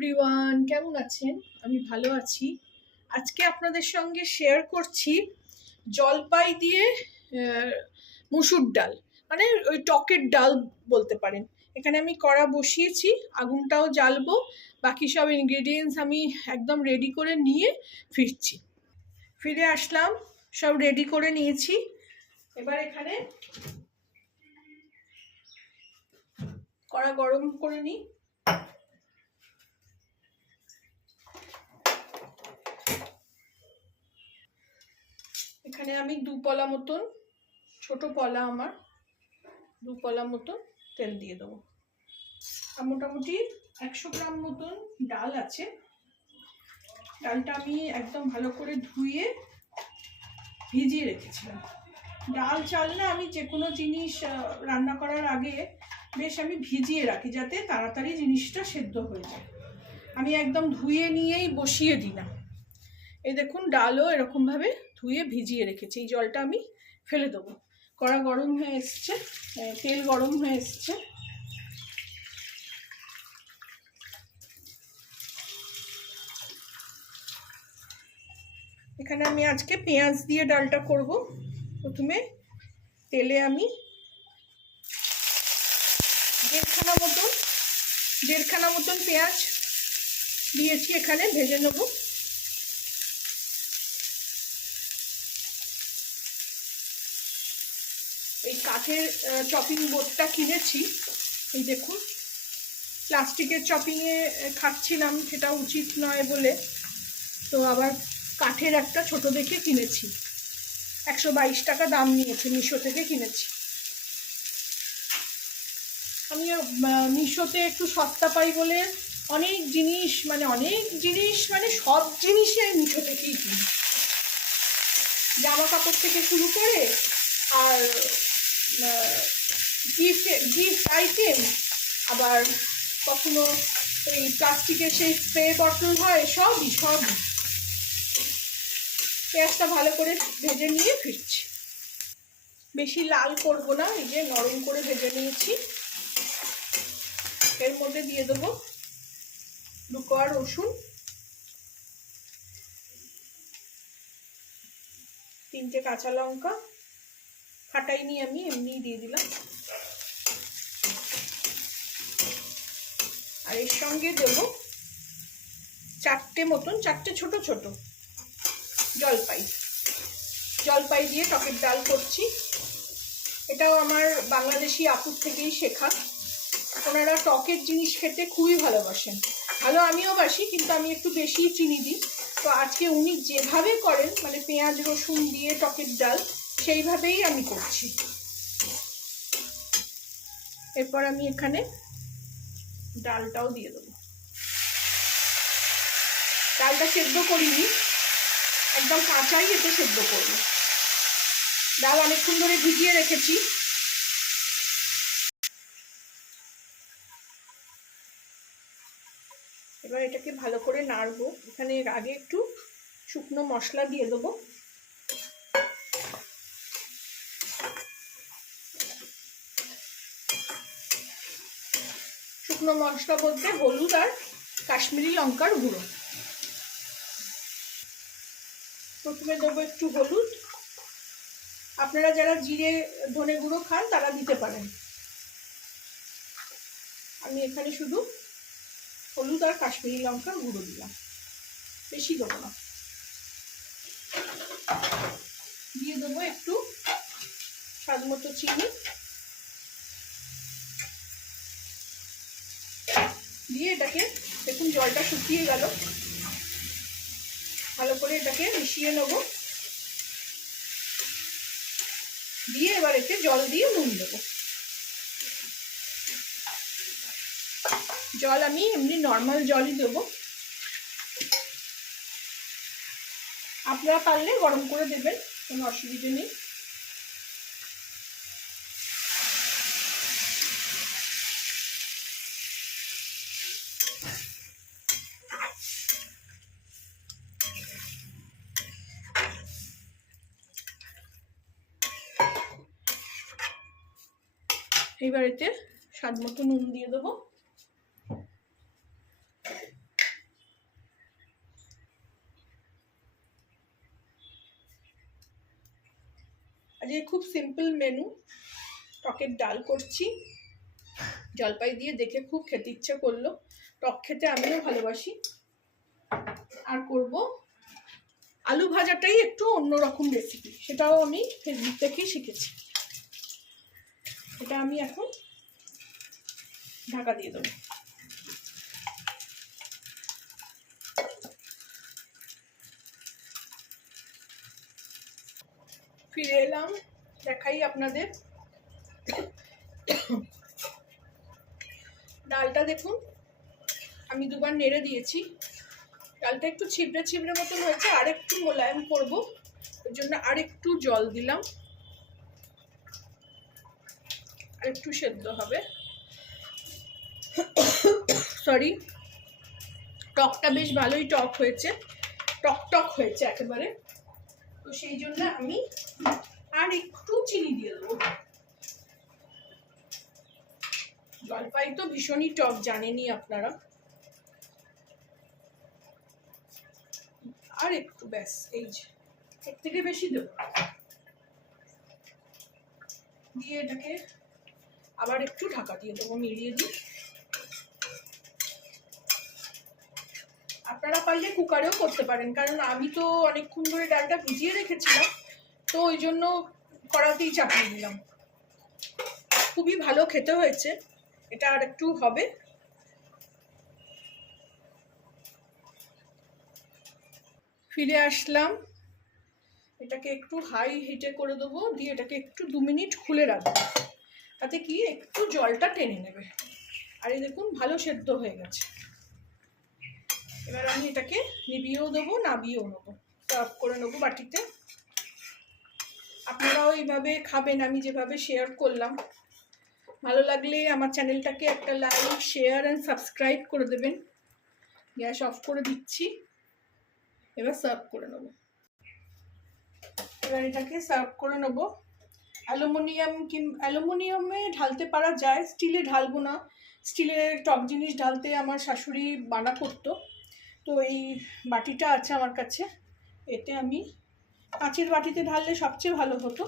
Everyone, কেমন আছেন? আমি ভালো আছি। আজকে আপনাদের সঙ্গে শেয়ার করছি জলপাই দিয়ে মুসুর ডাল, মানে ওই টকের ডাল বলতে পারেন। এখানে আমি কড়া বসিয়েছি, আগুনটাও জ্বালবো। বাকি সব ইনগ্রেডিয়েন্টস আমি একদম রেডি করে নিয়ে ফিরে আসলাম, সব রেডি করে নিয়েছি। এবার এখানে কড়া গরম করে নিই। এখানে আমি 2 পলা মতন, ছোট পলা আমার 2 পলা মতন তেল দিয়ে দেবো। আর মোটামুটি 100 গ্রাম মতন ডাল আছে। ডালটা আমি একদম ভালো করে ধুয়ে ভিজিয়ে রেখেছিলাম। ডাল চাল না, আমি যে কোনো জিনিস রান্না করার আগে বেশ আমি ভিজিয়ে রাখি, যাতে তাড়াতাড়ি জিনিসটা সেদ্ধ হয়ে যায়। আমি একদম ধুয়ে নিয়েই বসিয়ে দিই না। এই দেখুন, ডালও এরকমভাবে ধুয়ে ভিজিয়ে রেখেছি। এই জলটা আমি ফেলে দেবো। কড়া গরম হয়ে এসছে, তেল গরম হয়ে এসছে। এখানে আমি আজকে পেঁয়াজ দিয়ে ডালটা করব। প্রথমে তেলে আমি দেড়খানা মতন পেঁয়াজ দিয়েছি, এখানে ভেজে নেব। এই কাঠের চপিং বোর্ডটা কিনেছি। এই দেখুন, প্লাস্টিকের চপিংয়ে খাচ্ছিলাম, সেটা উচিত নয় বলে তো আবার কাঠের একটা ছোট দেখে কিনেছি। 122 টাকা দাম নিয়েছে, মিশো থেকে কিনেছি। আমি মিশোতে একটু সস্তা পাই বলে অনেক জিনিস মানে সব জিনিসই আমি মিশো থেকেই কিনি। জামা কাপড় থেকে শুরু করে আর গিফট আইটেম, আবার কখনো ওই প্লাস্টিকের সেই স্প্রে বটল হয়, সবই। পেঁয়াজটা ভালো করে ভেজে নিয়ে ফিরছি। বেশি লাল করব না, এই যে নরম করে ভেজে নিয়েছি। এর মধ্যে দিয়ে দেবো 2 কোয়া রসুন, 3টে কাঁচা লঙ্কা, ফাটাইনি আমি, এমনি দিয়ে দিলাম। আর এর সঙ্গে দেব 4টে ছোট ছোট জলপাই দিয়ে টকের ডাল করছি। এটাও আমার বাংলাদেশি আপুর থেকেই শেখা। ওনারা টকের জিনিস খেতে খুবই ভালোবাসেন। আমিও বাসি, কিন্তু আমি একটু বেশি চিনি দিই। তো আজকে উনি যেভাবে করেন, মানে পেঁয়াজ রসুন দিয়ে টকের ডাল, সেইভাবেই আমি করছি। এরপর আমি এখানে ডালটাও দিয়ে দেবো। ডালটা সেদ্ধ করিনি, একদম কাঁচাই এতে সেদ্ধ করবো। ডাল অনেকক্ষণ ধরে ভিজিয়ে রেখেছি। এবার এটাকে ভালো করে নাড়বো। এখানে আগে একটু শুকনো মশলা দিয়ে দেবো। শুকনো মশলা বলতে হলুদ আর কাশ্মীরি লঙ্কার গুঁড়ো। প্রথমে দেবো একটু হলুদ। আপনারা যারা জিরে ধনে গুঁড়ো খান তারা দিতে পারেন। আমি এখানে শুধু হলুদ আর কাশ্মীরি লঙ্কার গুঁড়ো দিলাম, বেশি দেবো না। দিয়ে দেবো একটু স্বাদ মতো চিনি, দিয়ে এটাকে, দেখুন জলটা শুকিয়ে গেল, ভালো করে এটাকে মিশিয়ে নেব। দিয়ে এবার এতে জল দিয়ে নুন দেবো। জল আমি এমনি নর্মাল জলই দেবো, আপনারা পারলে গরম করে দেবেন, কোনো অসুবিধে নেই। এইবার এতে স্বাদ মতো নুন দিয়ে দেবো। আজকে খুব সিম্পল মেনু, টকের ডাল করছি। জলপাই দিয়ে দেখে খুব খেতে ইচ্ছে করলো, টক খেতে আমিও ভালোবাসি। আর করব আলু ভাজাটাই একটু অন্যরকম রেসিপি, সেটাও আমি ফেসবুক থেকেই শিখেছি। এটা আমি এখন ঢাকা দিয়ে দেবো। ফিরে এলাম, দেখাই আপনাদের। ডালটা দেখুন আমি দুবার নেড়ে দিয়েছি, ডালটা একটু ছিবড়ে ছিবড়ে মতন হয়েছে, আর একটু মোলায়েম করবো, ওই জন্য আর একটু জল দিলাম, আর একটু সেদ্ধ হবে। সরি, টকটা বেশ ভালোই টক হয়েছে, টক টক হয়েছে একেবারে। তো সেই জন্য আমি আর একটু চিনি দিয়ে দেবো। জলপাই তো ভীষণই টক, জানেনই আপনারা। আর একটু, ব্যাস, এই যে এর থেকে বেশি দেবো। দিয়ে এটাকে আবার একটু ঢাকা দিয়ে দেবো, মিলিয়ে দিই। আপনারা পারলে কুকারেও করতে পারেন, কারণ আমি তো অনেকক্ষণ ধরে ডালটা ভিজিয়ে রেখেছিলাম, তো ওই জন্য কড়াতেই চাপিয়ে দিলাম। খুবই ভালো খেতে হয়েছে। এটা আর একটু হবে। ফিরে আসলাম, এটাকে একটু হাই হিটে করে দেবো, দিয়ে এটাকে একটু 2 মিনিট খুলে রাখবো, তাতে কি একটু জলটা টেনে নেবে। আর এই দেখুন ভালো সেদ্ধ হয়ে গেছে। এবার আমি এটাকে নিভিয়েও দেবো, নাবিয়েও নেবো, সার্ভ করে নেবো বাটিতে। আপনারাও এইভাবে খাবেন আমি যেভাবে শেয়ার করলাম। ভালো লাগলে আমার চ্যানেলটাকে একটা লাইক, শেয়ার অ্যান্ড সাবস্ক্রাইব করে দেবেন। গ্যাস অফ করে দিচ্ছি, এবার সার্ভ করে নেব। এবার এটাকে সার্ভ করে নেব। অ্যালুমিনিয়ামে ঢালতে পারা যায়, স্টিলে ঢালবো না। স্টিলের টক জিনিস ঢালতে আমার শাশুড়ি মানা করতো, তো এই বাটিটা আছে আমার কাছে, এতে আমি কাঁচের বাটিতে ঢাললে সবচেয়ে ভালো হতো,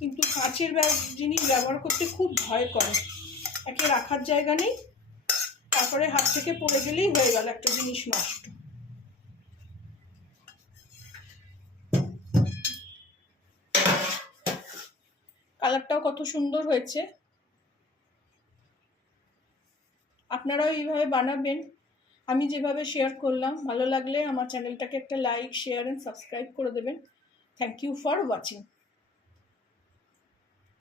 কিন্তু কাঁচের জিনিস ব্যবহার করতে খুব ভয় করে। একে রাখার জায়গা নেই, তারপরে হাত থেকে পড়ে গেলেই হয়ে গেল একটা জিনিস নষ্ট। কালারটাও কত সুন্দর হয়েছে। আপনারাও এইভাবে বানাবেন আমি যেভাবে শেয়ার করলাম। ভালো লাগলে আমার চ্যানেলটাকে একটা লাইক, শেয়ার অ্যান্ড সাবস্ক্রাইব করে দেবেন। Thank you for watching.